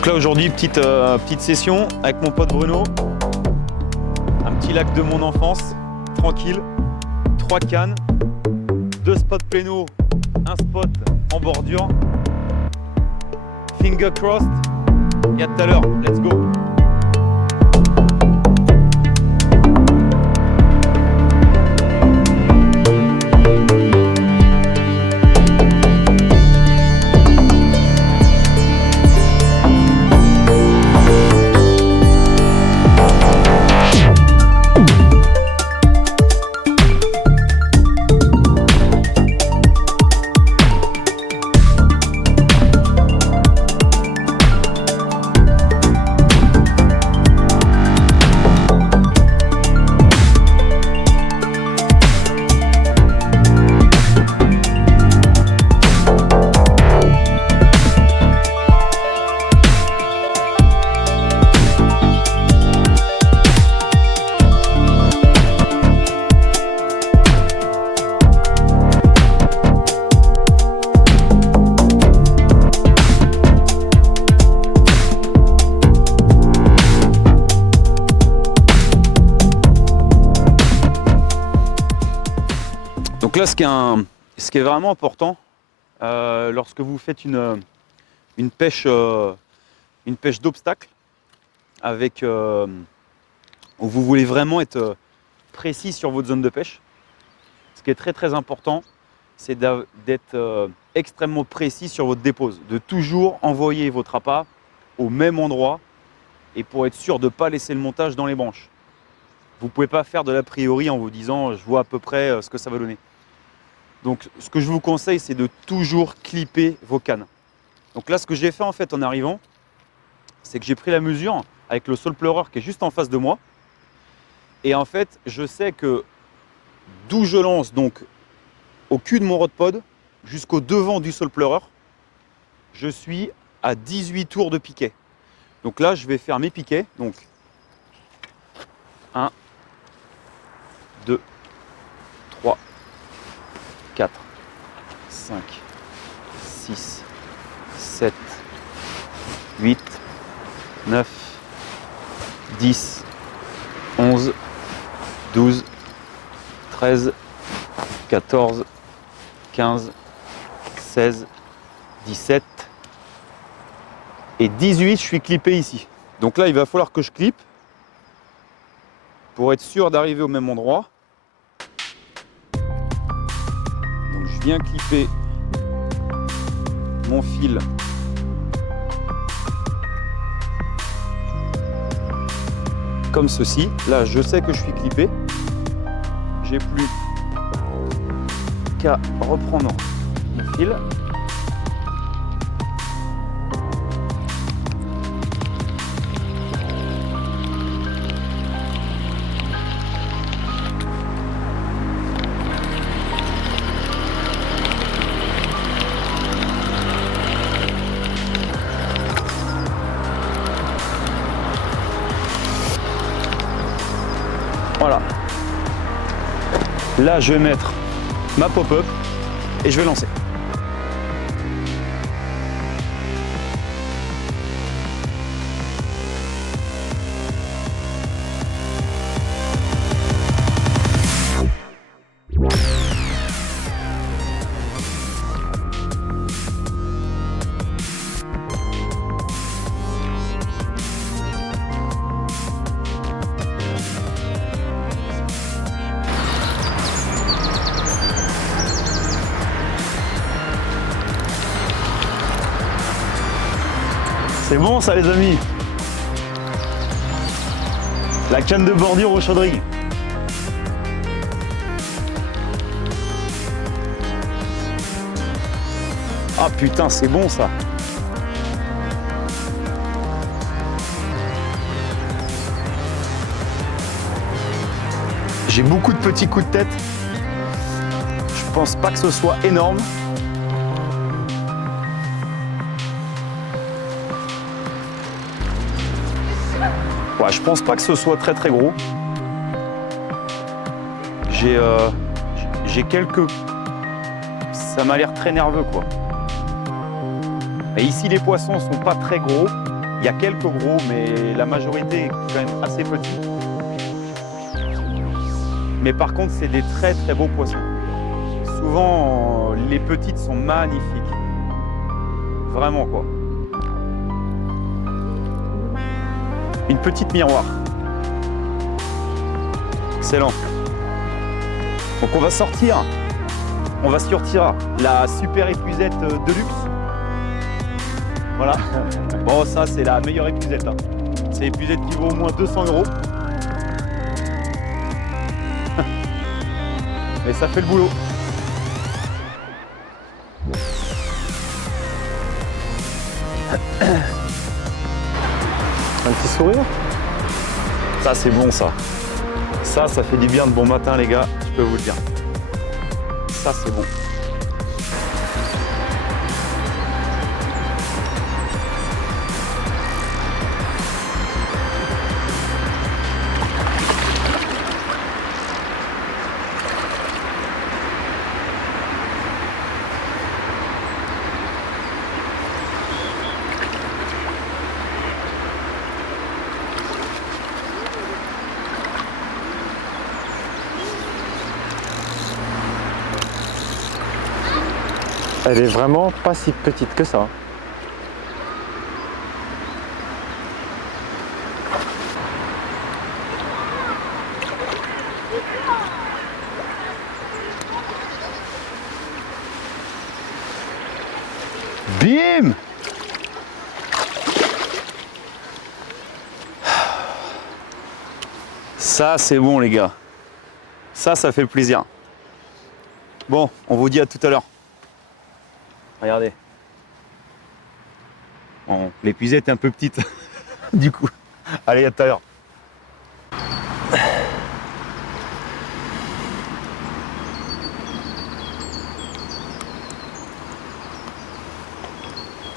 Donc là aujourd'hui, petite session avec mon pote Bruno. Un petit lac de mon enfance, tranquille. 3 cannes, 2 spots pléno, un spot en bordure. Finger crossed. Et à tout à l'heure, let's go. Donc là, ce qui est vraiment important, lorsque vous faites une pêche d'obstacle, où vous voulez vraiment être précis sur votre zone de pêche, ce qui est très très important, c'est d'être extrêmement précis sur votre dépose, de toujours envoyer votre appât au même endroit et pour être sûr de ne pas laisser le montage dans les branches. Vous ne pouvez pas faire de l'a priori en vous disant je vois à peu près ce que ça va donner. Donc ce que je vous conseille, c'est de toujours clipper vos cannes. Donc là, ce que j'ai fait en fait en arrivant, c'est que j'ai pris la mesure avec le saule pleureur qui est juste en face de moi. Et en fait, je sais que d'où je lance, donc au cul de mon rod pod, jusqu'au devant du saule pleureur, je suis à 18 tours de piquet. Donc là, je vais faire mes piquets. Donc 1, 2, 3, 4, 5, 6, 7, 8, 9, 10, 11, 12, 13, 14, 15, 16, 17 et 18, je suis clippé ici. Donc là, il va falloir que je clippe pour être sûr d'arriver au même endroit. Donc je viens clipper mon fil comme ceci. Là, je sais que je suis clippé. J'ai plus qu'à reprendre mon fil. Voilà. Là, je vais mettre ma pop-up et je vais lancer. C'est bon ça les amis. La canne de bordure au chaudring. Ah putain, c'est bon ça. J'ai beaucoup de petits coups de tête. Je pense pas que ce soit énorme. Ouais, je pense pas que ce soit très très gros. J'ai quelques... Ça m'a l'air très nerveux quoi. Et ici les poissons sont pas très gros. Il y a quelques gros, mais la majorité est quand même assez petite. Mais par contre, c'est des très très beaux poissons. Souvent, les petites sont magnifiques. Vraiment quoi. Une petite miroir. Excellent. Donc on va sortir la super épuisette de luxe. Voilà. Bon, ça c'est la meilleure épuisette. Hein. C'est l'épuisette qui vaut au moins 200 €. Mais ça fait le boulot. Un petit sourire. Ça c'est bon ça. Ça fait du bien de bon matin les gars, je peux vous le dire. Ça c'est bon. Elle est vraiment pas si petite que ça. Bim! Ça c'est bon les gars. Ça fait plaisir. Bon, on vous dit à tout à l'heure. Regardez. Bon, l'épuisette est un peu petite. Du coup. Allez, à tout à l'heure.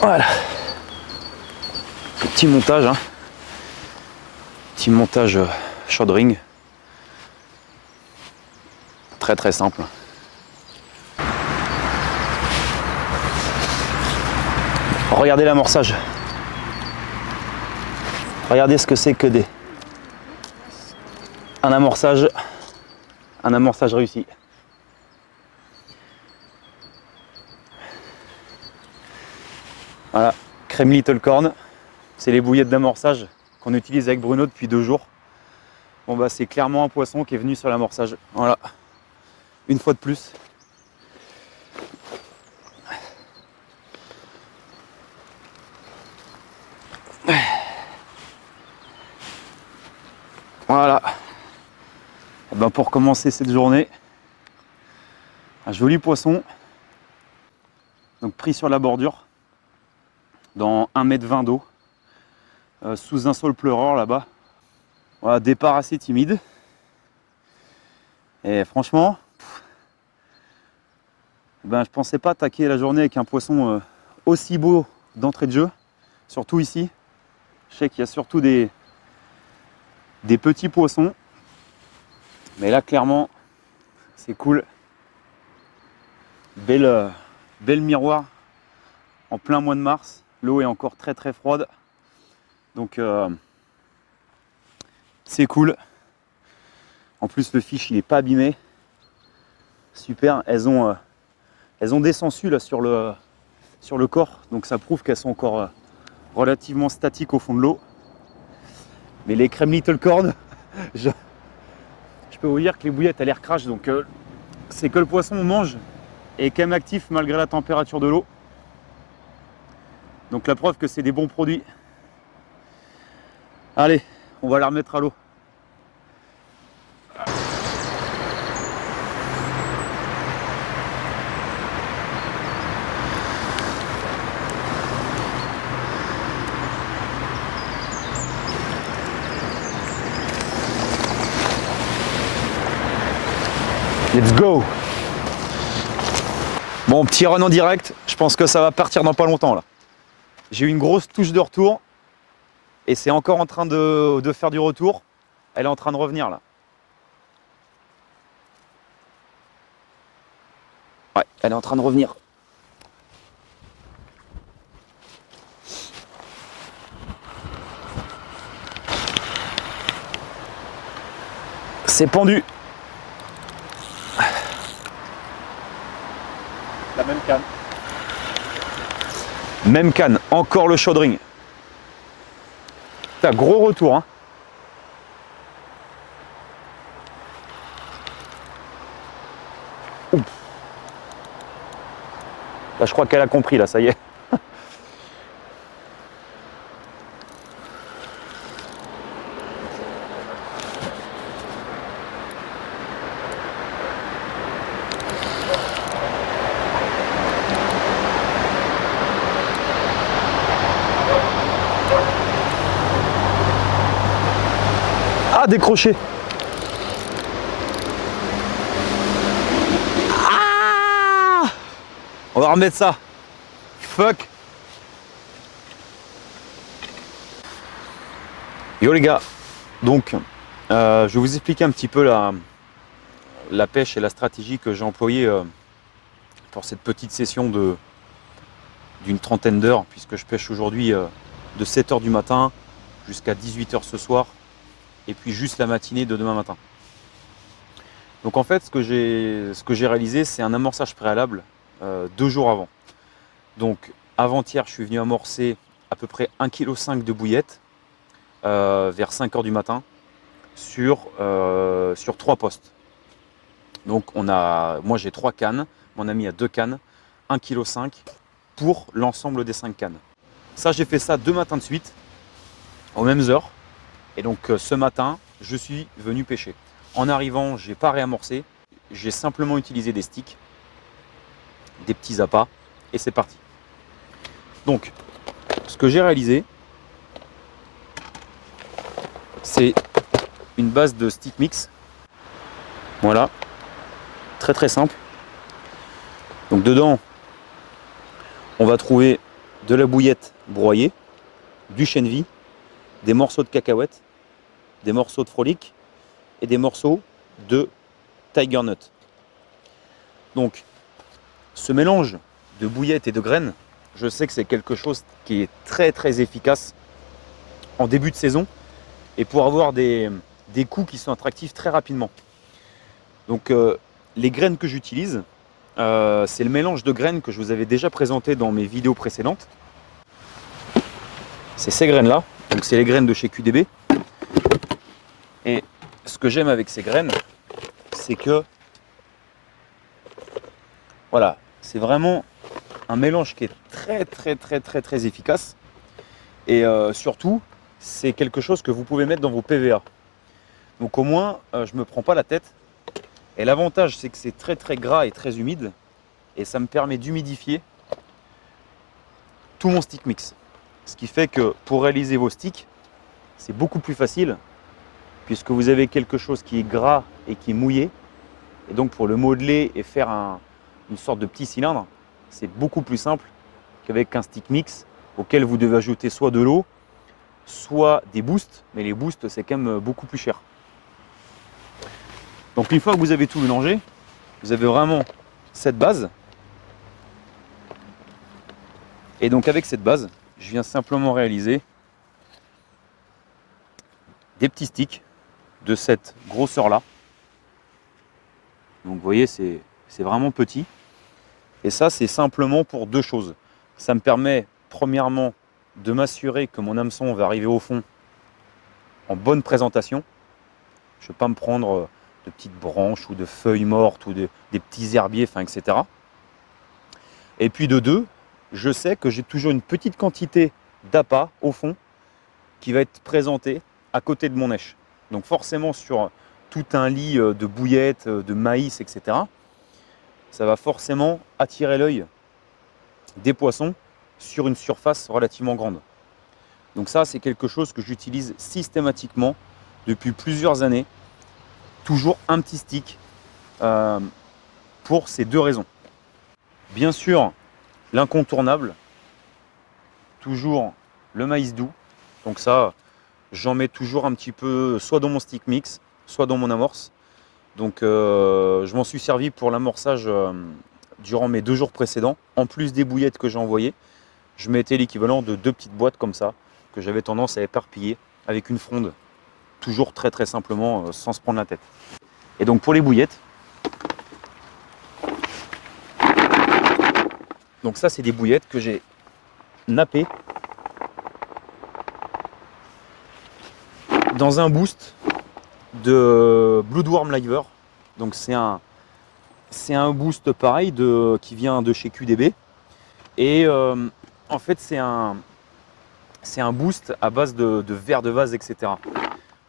Voilà. Petit montage. Hein. Petit montage short ring. Très très simple. Regardez l'amorçage. Regardez ce que c'est que un amorçage réussi. Voilà, crème Little Corn, c'est les bouillettes d'amorçage qu'on utilise avec Bruno depuis 2 jours. Bon bah c'est clairement un poisson qui est venu sur l'amorçage. Voilà, une fois de plus. Voilà. Et ben pour commencer cette journée, un joli poisson. Donc pris sur la bordure, dans 1,20 m d'eau, sous un saule pleureur là-bas. Voilà, départ assez timide. Et franchement, ben je pensais pas attaquer la journée avec un poisson aussi beau d'entrée de jeu, surtout ici. Je sais qu'il y a surtout des petits poissons, mais là clairement c'est cool. Belle miroir en plein mois de mars. L'eau est encore très très froide, donc c'est cool. En plus le fiche il est pas abîmé, super. Elles ont des sangsues là sur le corps, donc ça prouve qu'elles sont encore relativement statiques au fond de l'eau. Mais les crème Little Corn, je peux vous dire que les bouillettes elles crash, donc c'est que le poisson mange et est quand même actif malgré la température de l'eau. Donc la preuve que c'est des bons produits. Allez, on va la remettre à l'eau. Let's go! Bon, petit run en direct, je pense que ça va partir dans pas longtemps là. J'ai eu une grosse touche de retour et c'est encore en train de faire du retour. Elle est en train de revenir là. Ouais, elle est en train de revenir. C'est pendu. La même canne. Même canne, encore le chaudring. T'as gros retour. Hein. Oups. Là, je crois qu'elle a compris, là, ça y est. Ah, décroché. Ah, on va remettre ça. Fuck. Yo les gars, donc je vais vous expliquer un petit peu la pêche et la stratégie que j'ai employée pour cette petite session d'une trentaine d'heures, puisque je pêche aujourd'hui de 7 h du matin jusqu'à 18 h ce soir, et puis juste la matinée de demain matin. Donc en fait, ce que j'ai réalisé, c'est un amorçage préalable 2 jours avant. Donc avant-hier, je suis venu amorcer à peu près 1,5 kg de bouillettes vers 5 h du matin sur 3 postes. Donc moi j'ai 3 cannes, mon ami a 2 cannes, 1,5 kg pour l'ensemble des 5 cannes. Ça, j'ai fait ça 2 matins de suite, aux mêmes heures. Et donc ce matin, je suis venu pêcher. En arrivant, j'ai pas réamorcé, j'ai simplement utilisé des sticks, des petits appâts, et c'est parti. Donc, ce que j'ai réalisé, c'est une base de stick mix. Voilà, très très simple. Donc dedans, on va trouver de la bouillette broyée, du chènevis, des morceaux de cacahuètes, des morceaux de frolic et des morceaux de tiger nut. Donc, ce mélange de bouillettes et de graines, je sais que c'est quelque chose qui est très très efficace en début de saison et pour avoir des coups qui sont attractifs très rapidement. Donc, les graines que j'utilise, c'est le mélange de graines que je vous avais déjà présenté dans mes vidéos précédentes. C'est ces graines-là, donc c'est les graines de chez QDB. Et ce que j'aime avec ces graines, c'est que voilà, c'est vraiment un mélange qui est très très très très très efficace. Et surtout, c'est quelque chose que vous pouvez mettre dans vos PVA. Donc au moins, je ne me prends pas la tête. Et l'avantage, c'est que c'est très très gras et très humide. Et ça me permet d'humidifier tout mon stick mix. Ce qui fait que pour réaliser vos sticks, c'est beaucoup plus facile puisque vous avez quelque chose qui est gras et qui est mouillé. Et donc pour le modeler et faire une sorte de petit cylindre, c'est beaucoup plus simple qu'avec un stick mix auquel vous devez ajouter soit de l'eau, soit des boosts. Mais les boosts, c'est quand même beaucoup plus cher. Donc une fois que vous avez tout mélangé, vous avez vraiment cette base. Et donc avec cette base, je viens simplement réaliser des petits sticks de cette grosseur-là. Donc vous voyez, c'est vraiment petit. Et ça, c'est simplement pour deux choses. Ça me permet, premièrement, de m'assurer que mon hameçon va arriver au fond en bonne présentation. Je ne vais pas me prendre de petites branches ou de feuilles mortes ou des petits herbiers, etc. Et puis de deux, je sais que j'ai toujours une petite quantité d'appât au fond qui va être présentée à côté de mon èche. Donc forcément sur tout un lit de bouillettes, de maïs, etc., ça va forcément attirer l'œil des poissons sur une surface relativement grande. Donc ça, c'est quelque chose que j'utilise systématiquement depuis plusieurs années. Toujours un petit stick pour ces deux raisons. Bien sûr, l'incontournable, toujours le maïs doux. Donc ça, j'en mets toujours un petit peu, soit dans mon stick mix, soit dans mon amorce. Donc je m'en suis servi pour l'amorçage durant mes 2 jours précédents. En plus des bouillettes que j'ai envoyées, je mettais l'équivalent de 2 petites boîtes comme ça, que j'avais tendance à éparpiller avec une fronde toujours très très simplement, sans se prendre la tête. Et donc pour les bouillettes, donc ça c'est des bouillettes que j'ai nappées dans un boost de Bloodworm Liver. Donc c'est un boost pareil qui vient de chez QDB. Et en fait c'est un boost à base de verre de vase, etc.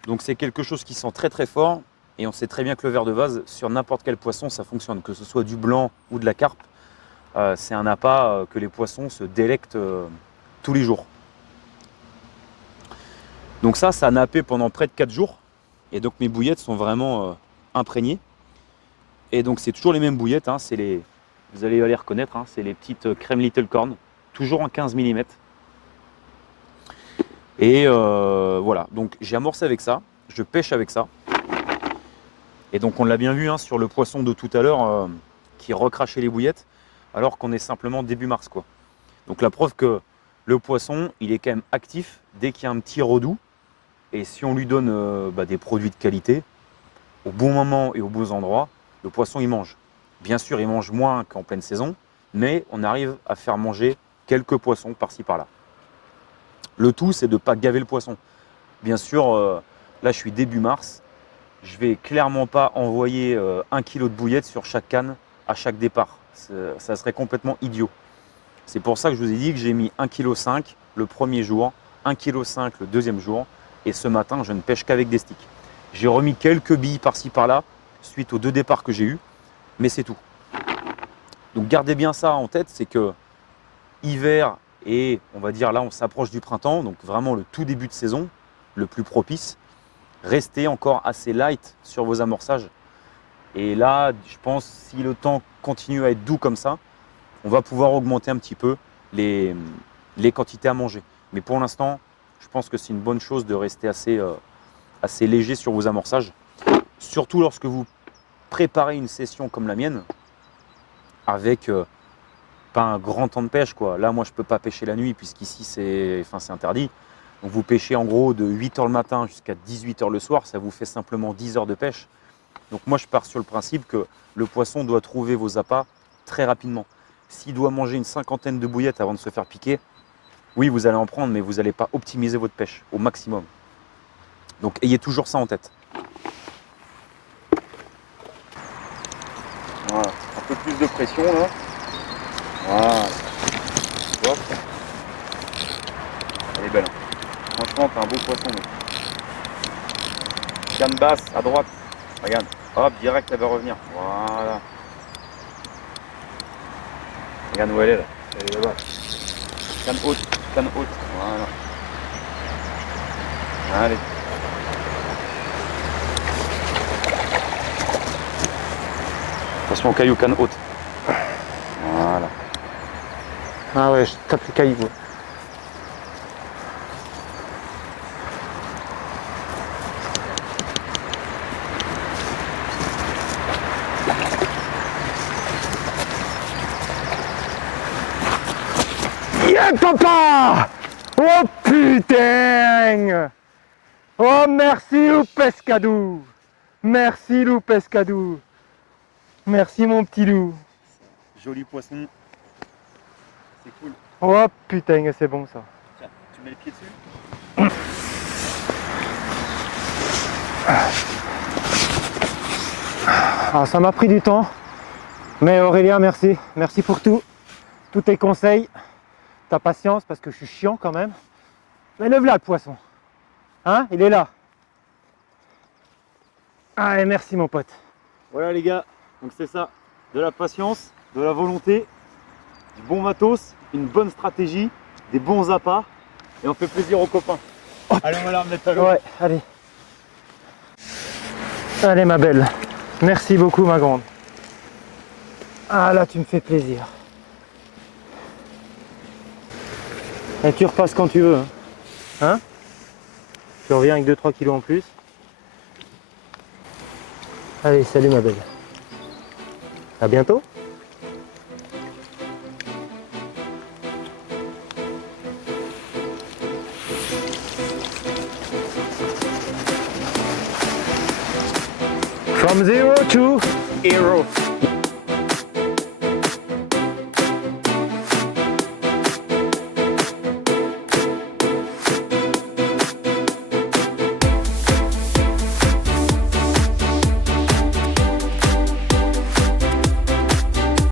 Donc c'est quelque chose qui sent très très fort. Et on sait très bien que le verre de vase, sur n'importe quel poisson, ça fonctionne. Que ce soit du blanc ou de la carpe, c'est un appât que les poissons se délectent tous les jours. Donc ça a nappé pendant près de 4 jours. Et donc mes bouillettes sont vraiment imprégnées. Et donc c'est toujours les mêmes bouillettes. Hein, vous allez les reconnaître, hein, c'est les petites crème Little Corn. Toujours en 15 mm. Et voilà, donc j'ai amorcé avec ça. Je pêche avec ça. Et donc on l'a bien vu, hein, sur le poisson de tout à l'heure qui recrachait les bouillettes, alors qu'on est simplement début mars, quoi. Donc la preuve que le poisson, il est quand même actif dès qu'il y a un petit redoux. Et si on lui donne des produits de qualité, au bon moment et aux bons endroits, le poisson il mange. Bien sûr, il mange moins qu'en pleine saison, mais on arrive à faire manger quelques poissons par-ci par-là. Le tout, c'est de ne pas gaver le poisson. Bien sûr, là je suis début mars. Je vais clairement pas envoyer 1 kg de bouillettes sur chaque canne à chaque départ. Ça serait complètement idiot. C'est pour ça que je vous ai dit que j'ai mis 1,5 kg le premier jour, 1,5 kg le deuxième jour. Et ce matin, je ne pêche qu'avec des sticks. J'ai remis quelques billes par-ci par-là suite aux 2 départs que j'ai eus. Mais c'est tout. Donc gardez bien ça en tête, c'est que hiver et on va dire là on s'approche du printemps, donc vraiment le tout début de saison, le plus propice. Restez encore assez light sur vos amorçages. Et là, je pense, si le temps continue à être doux comme ça, on va pouvoir augmenter un petit peu les quantités à manger. Mais pour l'instant, je pense que c'est une bonne chose de rester assez léger sur vos amorçages. Surtout lorsque vous préparez une session comme la mienne, avec pas un grand temps de pêche, quoi. Là, moi, je ne peux pas pêcher la nuit, puisqu'ici, c'est interdit. Donc vous pêchez en gros de 8 h le matin jusqu'à 18 h le soir, ça vous fait simplement 10 heures de pêche. Donc moi je pars sur le principe que le poisson doit trouver vos appâts très rapidement. S'il doit manger une 50aine de bouillettes avant de se faire piquer, oui vous allez en prendre, mais vous n'allez pas optimiser votre pêche au maximum. Donc ayez toujours ça en tête. Voilà, un peu plus de pression là. Voilà. Hop. Elle est belle. Franchement, t'as un beau poisson, mec. Canne basse, à droite. Regarde. Hop, direct, elle va revenir. Voilà. Regarde où elle est, là. Elle est là-bas. Canne haute. Canne haute. Voilà. Allez. Attention au caillou, canne haute. Voilà. Ah ouais, je tape le caillou. Yeah, papa! Oh putain! Oh merci loup pescadou! Merci loup pescadou! Merci mon petit loup! Joli poisson. C'est cool. Oh putain, c'est bon ça. Tiens, tu mets le pied dessus. Alors ça m'a pris du temps, mais Aurélien, merci. Merci pour tout. Tous tes conseils, ta patience, parce que je suis chiant quand même. Mais lève là le poisson. Hein? Il est là. Allez, merci mon pote. Voilà les gars, donc c'est ça. De la patience, de la volonté, du bon matos, une bonne stratégie, des bons appâts. Et on fait plaisir aux copains. Allez, on va la remettre à l'eau. Ouais, allez. Allez ma belle. Merci beaucoup ma grande. Ah là, tu me fais plaisir. Et tu repasses quand tu veux. Hein? Tu reviens avec 2-3 kilos en plus. Allez, salut ma belle. À bientôt. From 0 to Hero.